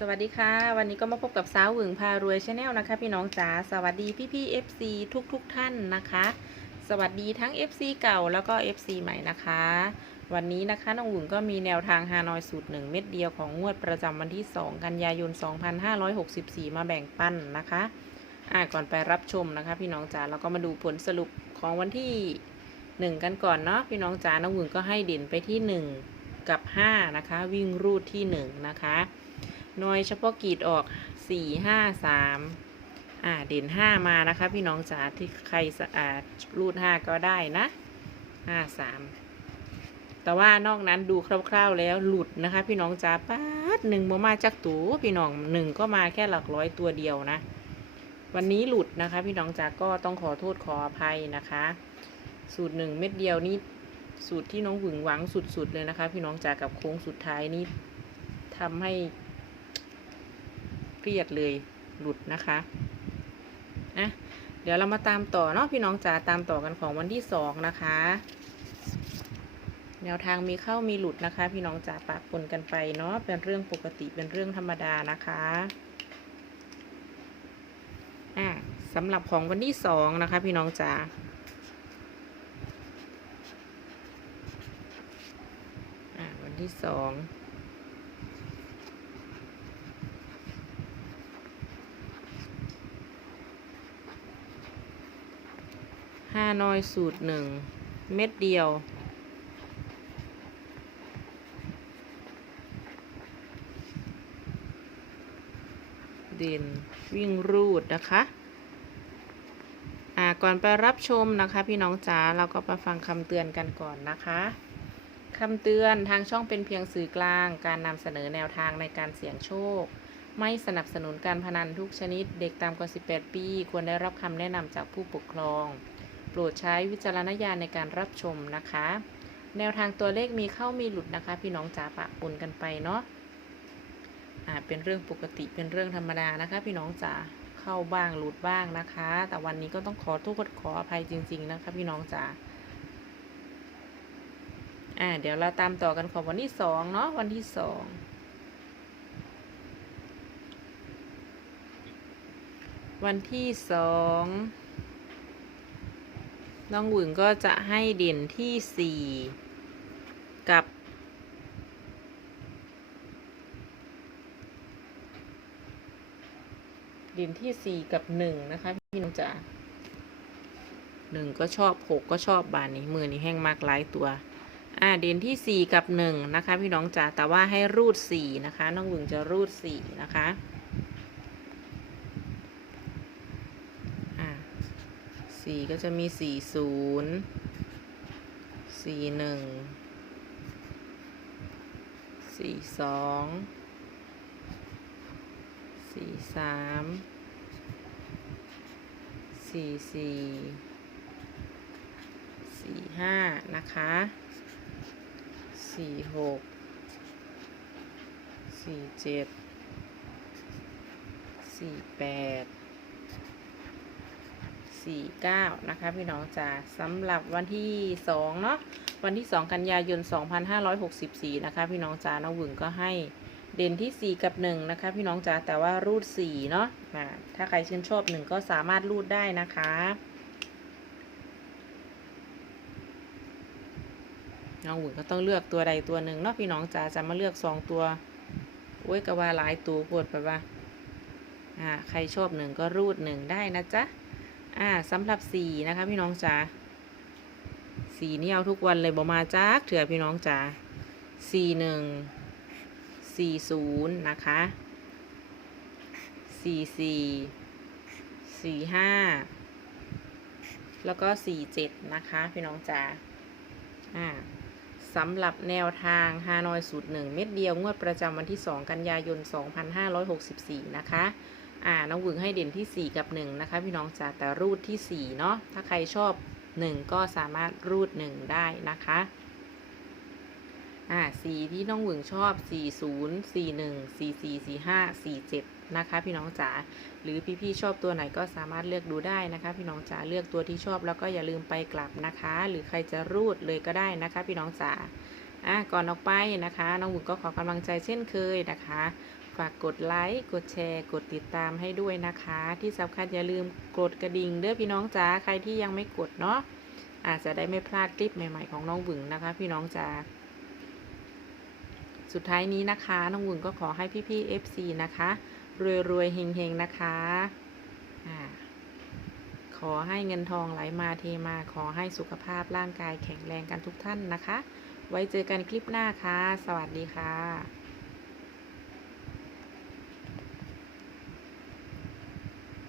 สวัสดีค่ะ วันนี้ก็มาพบกับสาวหวึงพารวยชาแนลนะคะ พี่น้องจ๋าสวัสดีพี่พี่ๆ FC ทุกทุกท่านนะคะ สวัสดีทั้ง FC เก่าแล้วก็ FC ใหม่นะคะ วันนี้นะคะน้องหวึงก็มีแนวทางฮานอยสูตร1เม็ดเดียวของงวดประจำวันที่ 2 กันยายน 2564 มาแบ่งปันนะคะอ่าก่อนไปรับชมนะคะ พี่น้องจ๋าเราก็มาดูผลสรุปของวันที่ 1 กันก่อนเนาะพี่น้องจ๋าน้องหวึงก็ให้เด่นไปที่ 1 กับ 5 นะคะ วิ่งรูดที่ 1 นะคะ หน่วยเฉพาะกีดออกสี่ห้าสามอ่าเด่นห้ามานะคะ พี่น้องจ๋าที่ใครสะอาดรูดห้าก็ได้นะห้าสามแต่ว่านอกนั้นดูคร่าวๆแล้วหลุดนะคะ พี่น้องจ๋าป๊าดหนึ่งมามาจากตูพี่น้องหนึ่งก็มาแค่หลักร้อยตัวเดียวนะ วันนี้หลุดนะคะ พี่น้องจ๋าก็ต้องขอโทษขออภัยนะคะ สูตรหนึ่งเม็ดเดียวนี่สูตรที่น้องหวึงหวังสุดๆเลยนะคะ พี่น้องจ๋ากับโค้งสุดท้ายนี่ทำให้ รียดเลยหลุดนะคะนะเดี๋ยวเรามาตามต่อเนาะพี่น้องจ๋าตามต่อกันของวันที่สองนะคะ แนวทางมีเข้ามีหลุดนะคะ พี่น้องจ๋าปะปนกันไปเนาะเป็นเรื่องปกติเป็นเรื่องธรรมดานะคะอ่าสำหรับของวันที่สองนะคะ พี่น้องจ๋าอ่าวันที่สอง ห้านอยสูตรหนึ่ง เม็ดเดียว เด่นวิ่งรูดนะคะอ่าก่อนไปรับชมนะคะ พี่น้องจ๋าเราก็มาฟังคำเตือนกันก่อนนะคะคำเตือนทางช่องเป็นเพียงสื่อกลาง การนำเสนอแนวทางในการเสี่ยงโชค ไม่สนับสนุนการพนันทุกชนิด เด็กตามกว่า 18 ปี ควรได้รับคำแนะนำจากผู้ปกครอง ปรดใช้วิจารณญาณในการรับชมนะคะ แนวทางตัวเลขมีเข้ามีหลุดนะคะ พี่น้องจ๋าปะปนกันไปเนาะอ่าเป็นเรื่องปกติเป็นเรื่องธรรมดานะคะ พี่น้องจ๋าเข้าบ้างหลุดบ้างนะคะ แต่วันนี้ก็ต้องขอโทษขออภัยจริง ๆ นะคะ พี่น้องจ๋าอ่าเดี๋ยวเราตามต่อกันของวันที่สองเนาะวันที่สองวันที่สอง น้องหวึงก็จะให้เด่นที่สี่กับเด่นที่สี่กับหนึ่งนะคะพี่น้องจ๋าหนึ่งก็ชอบหกก็ชอบบานนี้มือนี้แห้งมากหลายตัวอ่าเด่นที่สี่กับหนึ่งนะคะ พี่น้องจ๋าแต่ว่าให้รูดสี่นะคะ น้องหวึงจะรูดสี่นะคะอ่า สี่ก็จะมีสี่ศูนย์สี่หนึ่งสี่สองสี่สามสี่สี่สี่ห้านะคะสี่หกสี่เจ็ดสี่แปด สี่เก้านะคะ พี่น้องจ๋าสำหรับวันที่สองเนาะวันที่สองกันยายน 2564 นะคะ พี่น้องจ๋าน้องหวึงก็ให้เด่นที่ 4 กับ 1 นะคะ พี่น้องจ๋าแต่ว่ารูด 4 เนาะถ้าใครชื่นชอบ 1 ก็สามารถรูดได้นะคะน้องหวึงก็ต้องเลือกตัวใดตัวหนึ่งเนาะพี่น้องจ๋าจะมาเลือก 2 ตัวโอ้ยกะว่าหลายตัวปวดไปว่าอ่า ใครชอบหนึ่งก็รูดหนึ่งได้นะจ๊ะ อ่าสำหรับสี่นะคะ พี่น้องจ๋าสี่นี่เอาทุกวันเลยบ่มาจักเถื่อพี่น้องจ๋าสี่หนึ่งสี่ศูนย์นะคะสี่สี่สี่ห้าแล้วก็สี่เจ็ดนะคะ พี่น้องจ๋าอ่าสำหรับแนวทางฮานอยสูตรหนึ่งเม็ดเดียวงวดประจำวันที่ 2 กันยายน 2564 นะคะ อ่าน้องหวึงให้เด่นที่ 4 กับ 1 นะคะ พี่น้องจ๋าแต่รูดที่ 4 เนาะถ้าใครชอบ 1 ก็สามารถรูด 1 ได้นะคะอ่าสีที่น้องหวึงชอบ 40 41 44 45 47 นะคะ พี่น้องจ๋า หรือพี่ๆชอบตัวไหนก็สามารถเลือกดูได้นะคะ พี่น้องจ๋า เลือกตัวที่ชอบแล้วก็อย่าลืมไปกลับนะคะ หรือใครจะรูดเลยก็ได้นะคะ พี่น้องจ๋า อะก่อนออกไปนะคะ น้องหวึงก็ขอกำลังใจเช่นเคยนะคะ ฝากกดไลค์ กดแชร์ กดติดตามให้ด้วยนะคะ ที่สำคัญอย่าลืมกดกระดิ่งเด้อพี่น้องจ๋า ใครที่ยังไม่กดเนาะ อาจจะได้ไม่พลาดคลิปใหม่ ๆ ของน้องหวึงนะคะ พี่น้องจ๋า สุดท้ายนี้นะคะ น้องหวึงก็ขอให้พี่ๆ FC นะคะ รวยๆ เฮงๆ นะคะ อ่าขอให้เงินทองไหลมาเทมาขอให้สุขภาพร่างกายแข็งแรงกันทุกท่านนะคะ ไว้เจอกันคลิปหน้าค่ะ สวัสดีค่ะ